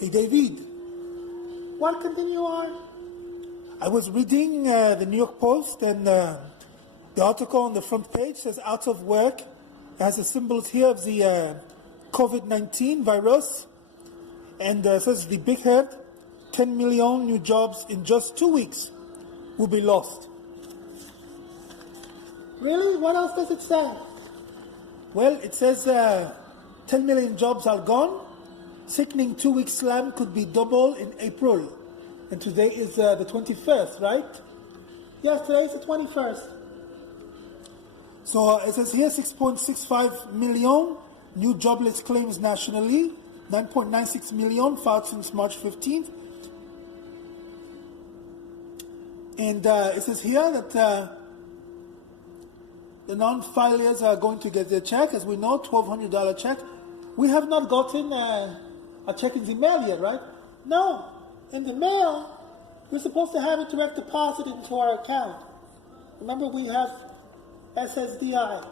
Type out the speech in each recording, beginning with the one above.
Hey, David. What continue on? I was reading the New York Post, and the article on the front page says out of work. It has the symbols here of the COVID-19 virus, and it says the big head, 10 million new jobs in just 2 weeks will be lost. Really? What else does it say? Well, it says 10 million jobs are gone. Sickening 2-week slam could be double in April. And today is the 21st, right? Yes, today is the 21st. So it says here 6.65 million new jobless claims nationally, 9.96 million filed since March 15th. And it says here that the non-filers are going to get their check. As we know, $1,200 check. We have not gotten a check in the mail yet, right? No. In the mail, we're supposed to have a direct deposit into our account. Remember, we have SSDI.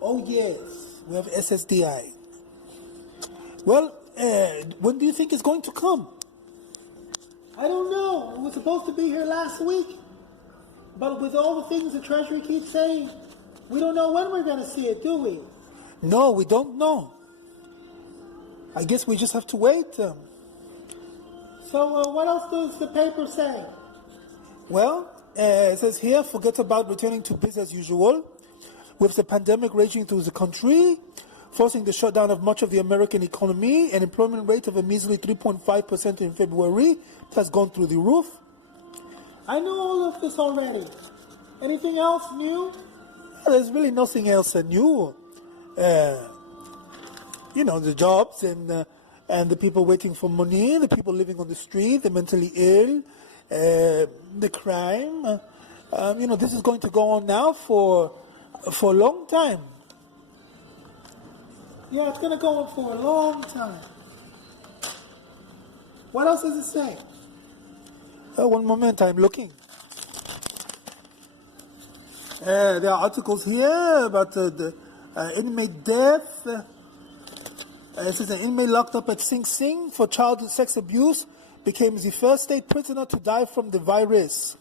Oh, yes. We have SSDI. Well, when do you think it's going to come? I don't know. It was supposed to be here last week. But with all the things the Treasury keeps saying, we don't know when we're going to see it, do we? No, we don't know. I guess we just have to wait. So what else does the paper say? Well, it says here, forget about returning to business as usual. With the pandemic raging through the country, forcing the shutdown of much of the American economy, an employment rate of a measly 3.5% in February, it has gone through the roof. I know all of this already. Anything else new? There's really nothing else new. The jobs and the people waiting for money, the people living on the street, the mentally ill, the crime. This is going to go on now for a long time. Yeah, it's going to go on for a long time. What else does it say? One moment, I'm looking. There are articles here about the inmate death. It says an inmate locked up at Sing Sing for child sex abuse became the first state prisoner to die from the virus.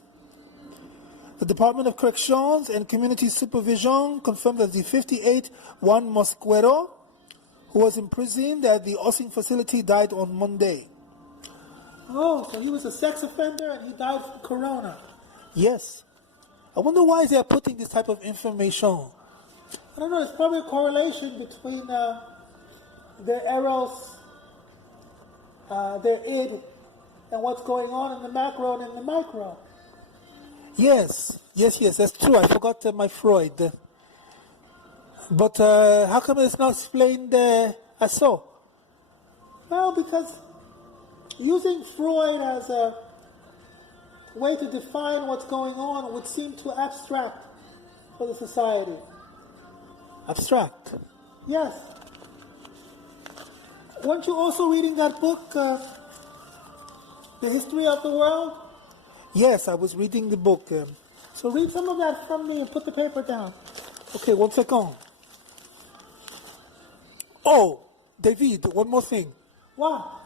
The Department of Corrections and Community Supervision confirmed that the 58 Juan Mosquero, who was imprisoned at the Ossing facility, died on Monday. Oh, so he was a sex offender and he died from corona. Yes. I wonder why they are putting this type of information. I don't know, there's probably a correlation between their eros, their id, and what's going on in the macro and in the micro. Yes, that's true. I forgot my Freud. But how come it's not explained as so? Well, because using Freud as a way to define what's going on would seem too abstract for the society. Abstract? Yes. Weren't you also reading that book, The History of the World? Yes, I was reading the book. So read some of that from me and put the paper down. Okay, 1 second. Oh, David, one more thing. What?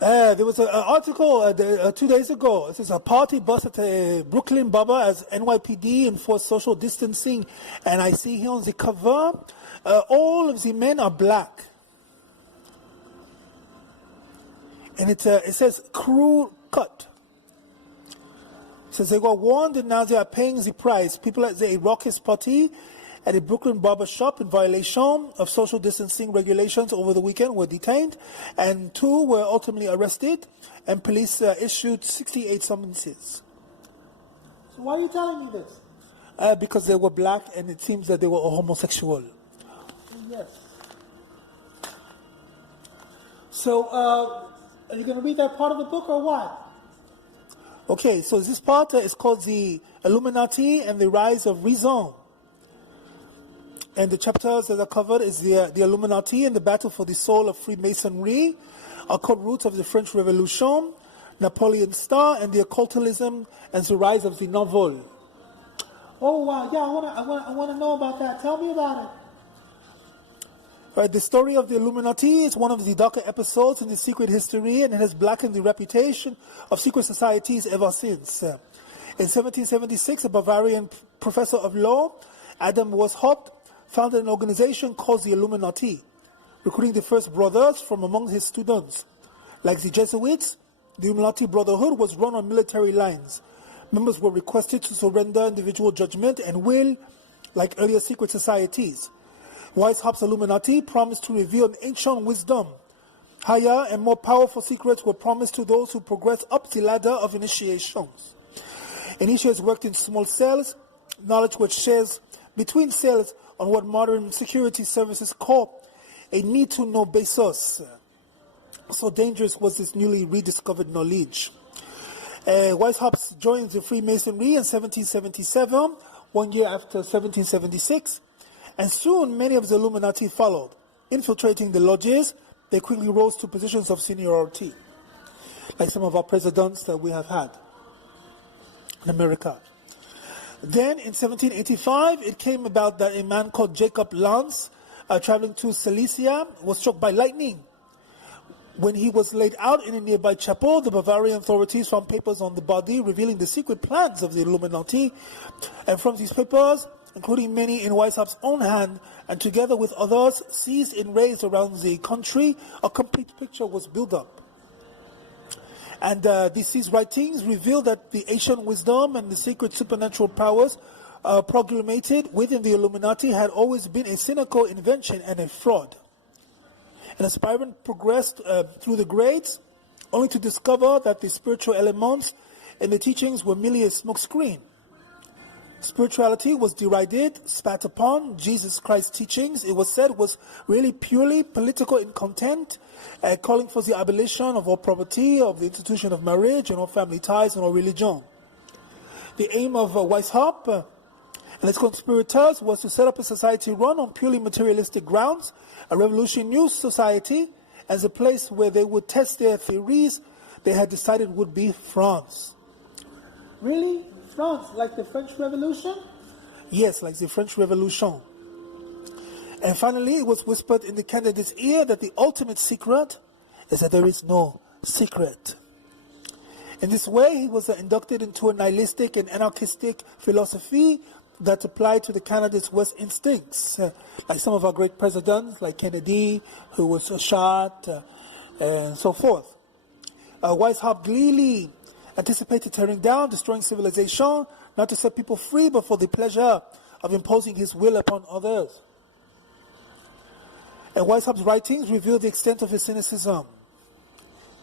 There was an article 2 days ago. It says a party bus at a Brooklyn Baba as NYPD enforced social distancing. And I see here on the cover, all of the men are black. And it says crew cut. It says they were warned and now they are paying the price. People at the raucous party at a Brooklyn barber shop in violation of social distancing regulations over the weekend were detained, and 2 were ultimately arrested, and police issued 68 summonses. So why are you telling me this? Because they were black and it seems that they were homosexual. Yes. So, are you going to read that part of the book or what? Okay, so this part is called The Illuminati and the Rise of Reason. And the chapters that are covered is the Illuminati and the battle for the soul of Freemasonry, occult roots of the French Revolution, Napoleon's star, and the occultism and the rise of the novel. Oh wow, yeah, I want to know about that. Tell me about it. Right, the story of the Illuminati is one of the darker episodes in the secret history, and it has blackened the reputation of secret societies ever since. In 1776, a Bavarian professor of law, Adam Weishaupt, founded an organization called the Illuminati, recruiting the first brothers from among his students. Like the Jesuits, the Illuminati Brotherhood was run on military lines. Members were requested to surrender individual judgment and will, like earlier secret societies. Weishaupt's Illuminati promised to reveal an ancient wisdom. Higher and more powerful secrets were promised to those who progressed up the ladder of initiations. Initiates worked in small cells. Knowledge was shared between cells on what modern security services call a need-to-know basis. So dangerous was this newly rediscovered knowledge. Weishaupt joined the Freemasonry in 1777, 1 year after 1776. And soon many of the Illuminati followed. Infiltrating the lodges, they quickly rose to positions of seniority, like some of our presidents that we have had in America. Then in 1785, it came about that a man called Jacob Lanz, traveling to Silesia, was struck by lightning. When he was laid out in a nearby chapel, the Bavarian authorities found papers on the body revealing the secret plans of the Illuminati. And from these papers, including many in Weishaupt's own hand, and together with others seized in raids around the country, a complete picture was built up. And these writings reveal that the ancient wisdom and the secret supernatural powers proclamated within the Illuminati had always been a cynical invention and a fraud. An aspirant progressed through the grades, only to discover that the spiritual elements in the teachings were merely a smokescreen. Spirituality was derided, spat upon. Jesus Christ's teachings, it was said, was really purely political in content, calling for the abolition of all property, of the institution of marriage, and all family ties, and all religion. The aim of Weishaupt and its conspirators was to set up a society run on purely materialistic grounds, a revolutionary new society, as a place where they would test their theories they had decided would be France. Really? France, like the French Revolution? Yes, like the French Revolution. And finally, it was whispered in the candidate's ear that the ultimate secret is that there is no secret. In this way, he was inducted into a nihilistic and anarchistic philosophy that applied to the candidate's worst instincts, like some of our great presidents, like Kennedy, who was shot, and so forth. Weishaupt gleefully anticipated tearing down, destroying civilization, not to set people free, but for the pleasure of imposing his will upon others. And Weishaupt's writings reveal the extent of his cynicism.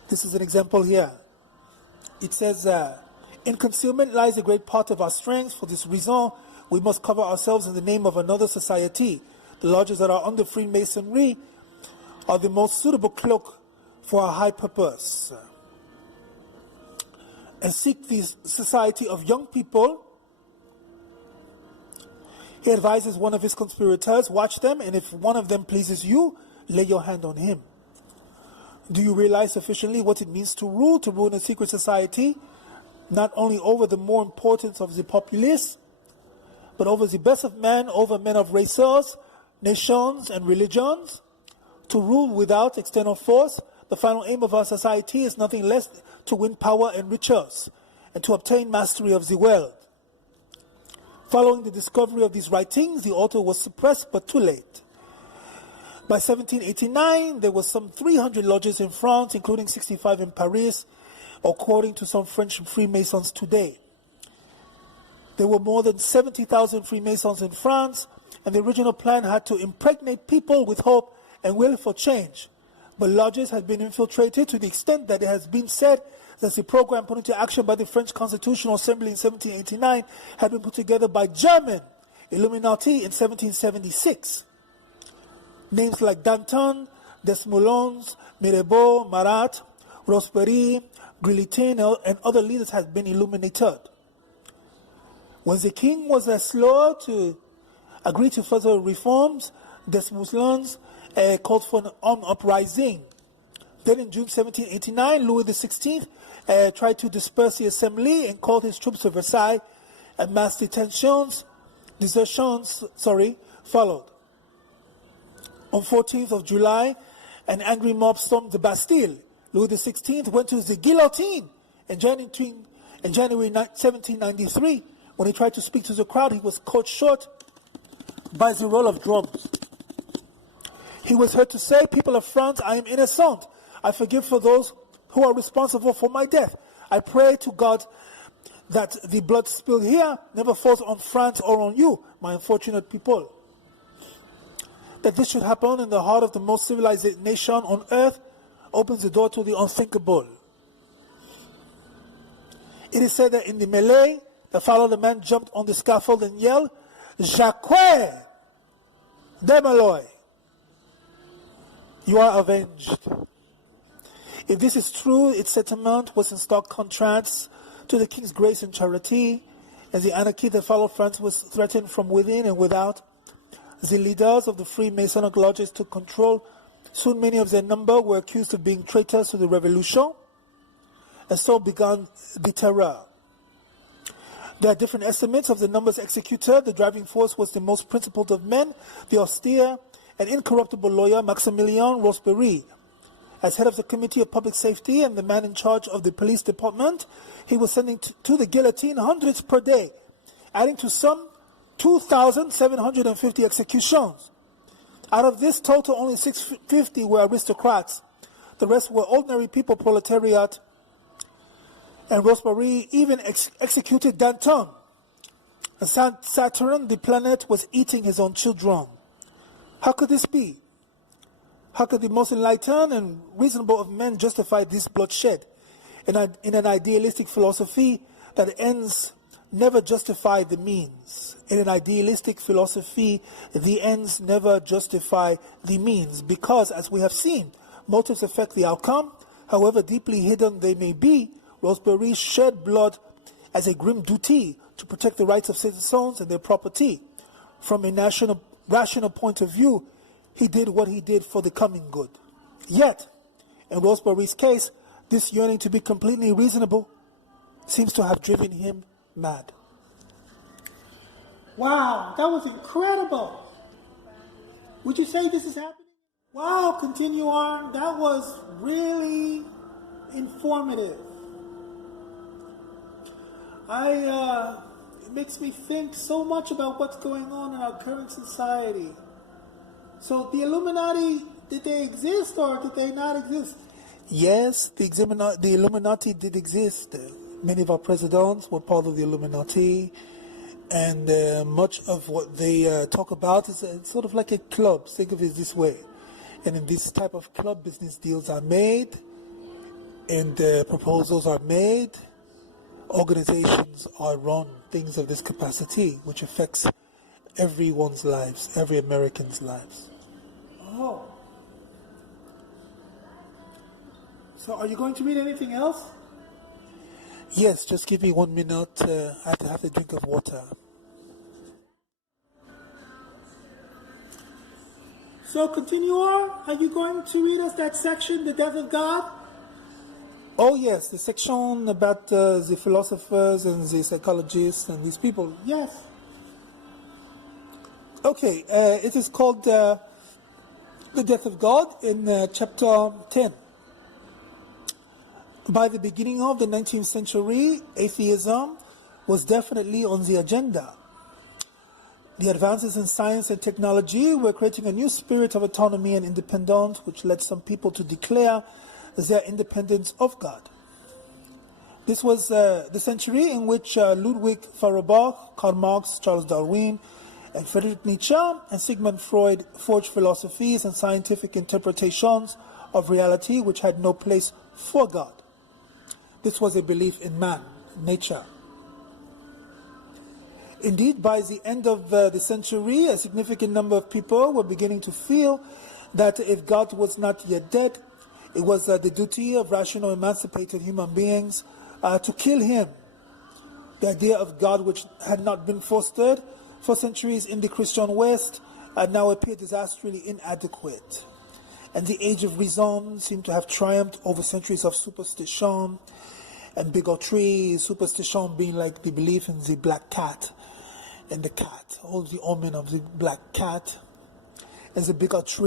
This is an example here. It says, in concealment lies a great part of our strength. For this reason, we must cover ourselves in the name of another society. The lodges that are under Freemasonry are the most suitable cloak for our high purpose. And seek the society of young people. He advises one of his conspirators, watch them, and if one of them pleases you, lay your hand on him. Do you realize sufficiently what it means to rule in a secret society, not only over the more importance of the populace, but over the best of men, over men of races, nations, and religions? To rule without external force, the final aim of our society is nothing less to win power and riches, and to obtain mastery of the world. Following the discovery of these writings, the author was suppressed, but too late. By 1789, there were some 300 lodges in France, including 65 in Paris, according to some French Freemasons today. There were more than 70,000 Freemasons in France, and the original plan had to impregnate people with hope and will for change. But lodges had been infiltrated to the extent that it has been said that the program put into action by the French Constitutional Assembly in 1789 had been put together by German Illuminati in 1776. Names like Danton, Desmoulins, Mirabeau, Marat, Robespierre, Guillotin, and other leaders had been illuminated. When the king was slow to agree to further reforms, Desmoulins called for an armed uprising. Then in June 1789, Louis XVI tried to disperse the assembly and called his troops to Versailles, and mass desertions followed. On 14th of July, an angry mob stormed the Bastille. Louis XVI went to the guillotine in January 1793. When he tried to speak to the crowd, he was cut short by the roll of drums. He was heard to say, "People of France, I am innocent. I forgive for those who are responsible for my death. I pray to God that the blood spilled here never falls on France or on you, my unfortunate people." That this should happen in the heart of the most civilized nation on earth opens the door to the unthinkable. It is said that in the melee that followed, the man jumped on the scaffold and yelled, "Jacques de Malloy, you are avenged." If this is true, its sentiment was in stark contrast to the king's grace and charity, as the anarchy that followed France was threatened from within and without. The leaders of the Freemasonic lodges took control. Soon many of their number were accused of being traitors to the revolution, and so began the terror. There are different estimates of the numbers executed. The driving force was the most principled of men, the austere and incorruptible lawyer Maximilien Robespierre. As head of the Committee of Public Safety and the man in charge of the police department, he was sending to the guillotine hundreds per day, adding to some 2,750 executions. Out of this total, only 650 were aristocrats. The rest were ordinary people, proletariat. And Robespierre even executed Danton. And Saturn, the planet, was eating his own children. How could this be? How could the most enlightened and reasonable of men justify this bloodshed? In an idealistic philosophy, that ends never justify the means. In an idealistic philosophy, the ends never justify the means, because, as we have seen, motives affect the outcome. However deeply hidden they may be, Robespierre shed blood as a grim duty to protect the rights of citizens and their property. From a rational point of view, he did what he did for the common good. Yet, in Robespierre's case, this yearning to be completely reasonable seems to have driven him mad. Wow, that was incredible. Would you say this is happening? Wow, continue on. That was really informative. It makes me think so much about what's going on in our current society. So the Illuminati, did they exist or did they not exist? Yes, the Illuminati did exist. Many of our presidents were part of the Illuminati, and much of what they talk about is sort of like a club. Think of it this way. And in this type of club, business deals are made, and proposals are made, organizations are run, things of this capacity, which affects everyone's lives, every American's lives. Oh. So are you going to read anything else? Yes, just give me 1 minute. I have to have a drink of water. So continue on. Are you going to read us that section, The Death of God? Oh yes, the section about the philosophers and the psychologists and these people. Yes. Okay, it is called The Death of God in chapter 10. By the beginning of the 19th century, atheism was definitely on the agenda. The advances in science and technology were creating a new spirit of autonomy and independence, which led some people to declare their independence of God. This was the century in which Ludwig Feuerbach, Karl Marx, Charles Darwin, and Friedrich Nietzsche and Sigmund Freud forged philosophies and scientific interpretations of reality which had no place for God. This was a belief in man, nature. Indeed, by the end of the century, a significant number of people were beginning to feel that if God was not yet dead, it was the duty of rational, emancipated human beings to kill him. The idea of God, which had not been fostered for centuries in the Christian West, now appeared disastrously inadequate. And the age of reason seemed to have triumphed over centuries of superstition and bigotry, superstition being like the belief in the black cat and the cat, all the omen of the black cat, and the bigotry